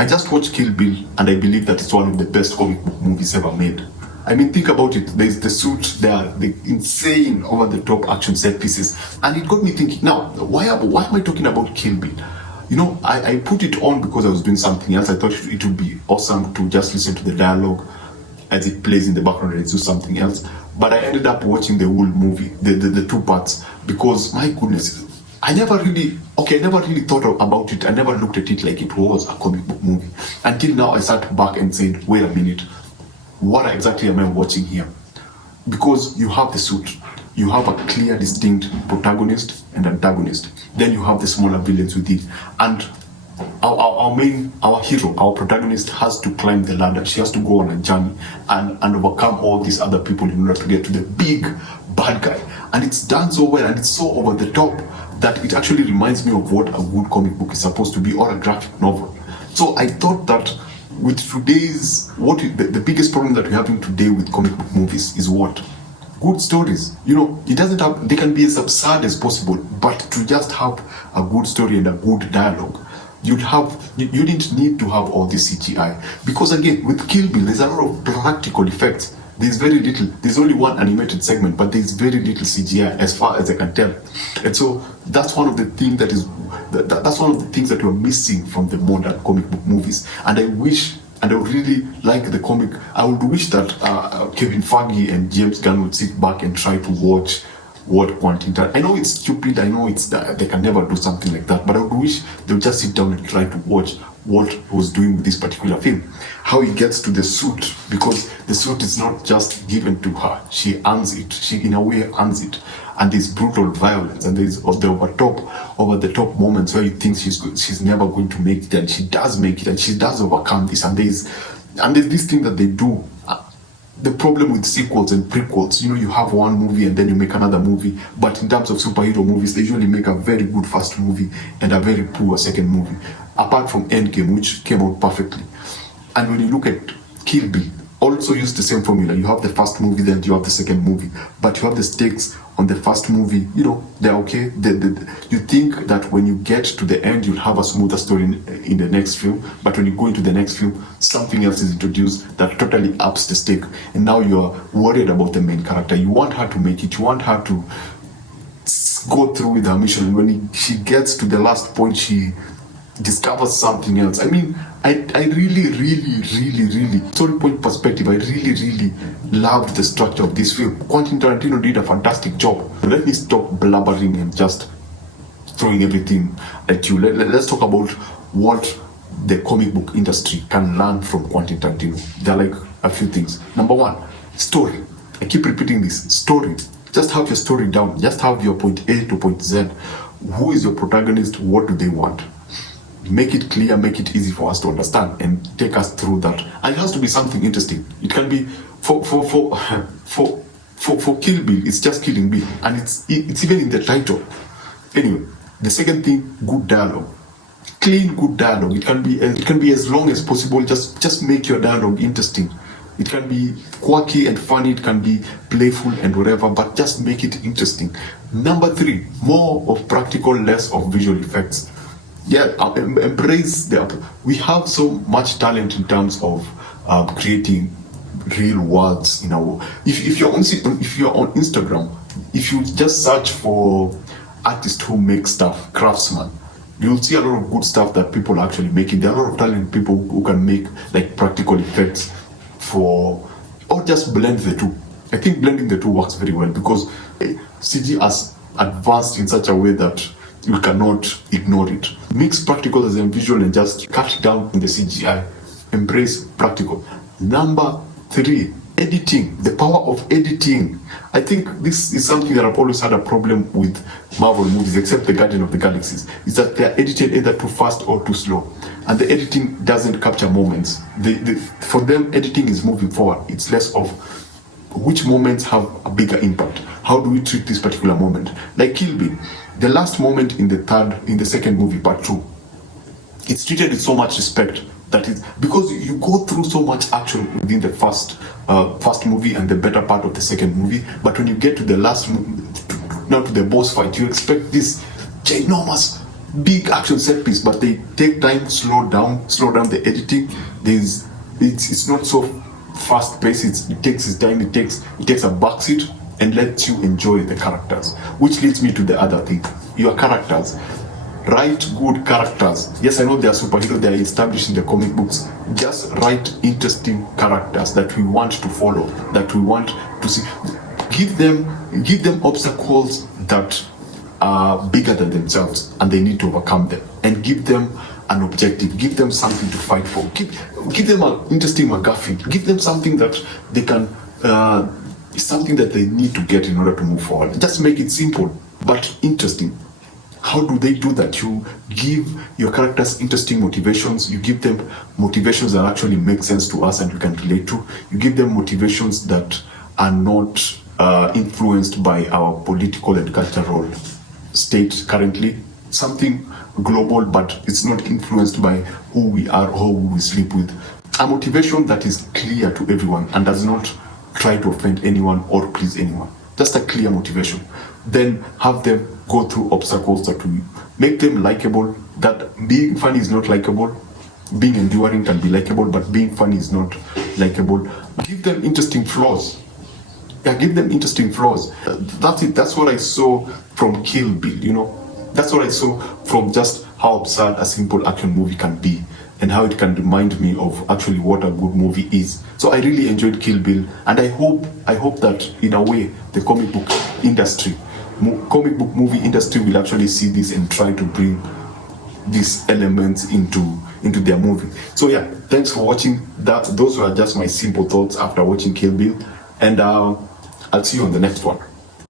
I just watched Kill Bill and I believe that it's one of the best comic book movies ever made. I mean, think about it. There's the suit, there are the insane over-the-top action set pieces. And it got me thinking, now, why am I talking about Kill Bill? You know, I put it on because I was doing something else. I thought it would be awesome to just listen to the dialogue as it plays in the background and do something else. But I ended up watching the whole movie, the two parts, because my goodness, I never really thought about it. I never looked at it like it was a comic book movie. Until now, I sat back and said, wait a minute, what exactly am I watching here? Because you have the suit, you have a clear, distinct protagonist and antagonist. Then you have the smaller villains with it. And our hero, our protagonist has to climb the ladder. She has to go on a journey and overcome all these other people in order to get to the big bad guy. And it's done so well and it's so over the top that it actually reminds me of what a good comic book is supposed to be, or a graphic novel. So I thought that with today's, the biggest problem that we're having today with comic book movies is what? Good stories. You know, they can be as absurd as possible, but to just have a good story and a good dialogue, you didn't need to have all this CGI. Because again, with Kill Bill, there's a lot of practical effects. There's very little, there's only one animated segment, but there's very little CGI as far as I can tell. And so that's one of the things that's one of the things that we're missing from the modern comic book movies. And I would really like the comic. I would wish that Kevin Feige and James Gunn would sit back and try to watch what Quentin Tarantino. I know it's stupid. I know they can never do something like that. But I would wish they would just sit down and try to watch what he was doing with this particular film. How he gets to the suit, because the suit is not just given to her. She earns it. She, in a way, earns it. And there's brutal violence, and there's over the top moments where you think she's never going to make it, and she does make it, and she does overcome this. And there's this thing that they do. The problem with sequels and prequels, you know, you have one movie and then you make another movie. But in terms of superhero movies, they usually make a very good first movie and a very poor second movie. Apart from Endgame, which came out perfectly. And when you look at Kill Bill, also use the same formula. You have the first movie, then you have the second movie. But you have the stakes on the first movie, you know, they're okay. You think that when you get to the end, you'll have a smoother story in the next film. But when you go into the next film, something else is introduced that totally ups the stake. And now you're worried about the main character. You want her to make it. You want her to go through with her mission. And when she gets to the last point, she discovers something else. I mean, I really, story point perspective, I really loved the structure of this film. Quentin Tarantino did a fantastic job. Let me stop blabbering and just throwing everything at you. Let's talk about what the comic book industry can learn from Quentin Tarantino. There are like a few things. Number one, story. I keep repeating this. Story. Just have your story down. Just have your point A to point Z. Who is your protagonist? What do they want? Make it clear, make it easy for us to understand, and take us through that. And it has to be something interesting. It can be for Kill Bill, it's just killing Bill, and it's even in the title. Anyway, the second thing, good dialogue. Clean, good dialogue. It can be as long as possible. Just make your dialogue interesting. It can be quirky and funny. It can be playful and whatever, but just make it interesting. Number three, more of practical, less of visual effects. Yeah, embrace we have so much talent in terms of creating real words. You know, if you're on Instagram, if you just search for artists who make stuff, craftsmen, you'll see a lot of good stuff that people are actually making. There are a lot of talented people who can make like practical effects or just blend the two. I think blending the two works very well because CG has advanced in such a way that you cannot ignore it. Mix practical and visual and just cut down in the CGI. Embrace practical. Number three, editing. The power of editing. I think this is something that I've always had a problem with Marvel movies, except the Guardian of the Galaxies, is that they're edited either too fast or too slow. And the editing doesn't capture moments. For them, editing is moving forward. It's less of which moments have a bigger impact. How do we treat this particular moment? Like Kill Bill. The last moment in the second movie, part 2, it's treated with so much respect that it's because you go through so much action within the first movie and the better part of the second movie. But when you get to the last movie, now to the boss fight, you expect this ginormous big action set piece, but they take time, slow down the editing. It's not so fast paced. It takes its time. It takes a backseat and lets you enjoy the characters. Which leads me to the other thing: your characters. Write good characters. Yes, I know they are superheroes, they are established in the comic books. Just write interesting characters that we want to follow, that we want to see. Give them obstacles that are bigger than themselves and they need to overcome them. And give them an objective. Give them something to fight for. Give them an interesting MacGuffin. Give them something that they can, something that they need to get in order to move forward. Just make it simple but interesting. How do they do that? You give your characters interesting motivations. You give them motivations that actually make sense to us and we can relate to. You give them motivations that are not influenced by our political and cultural state currently. Something global, but it's not influenced by who we are or who we sleep with. A motivation that is clear to everyone and does not try to offend anyone or please anyone. Just a clear motivation. Then have them go through obstacles that will make them likable. That being funny is not likable. Being enduring can be likable, but being funny is not likable. Give them interesting flaws. Yeah, give them interesting flaws. That's it. That's what I saw from Kill Bill, you know. That's what I saw from just how absurd a simple action movie can be and how it can remind me of actually what a good movie is. So I really enjoyed Kill Bill, and I hope that in a way the comic book movie industry will actually see this and try to bring these elements into their movie. So yeah, thanks for watching that. Those were just my simple thoughts after watching Kill Bill, and I'll see you on the next one.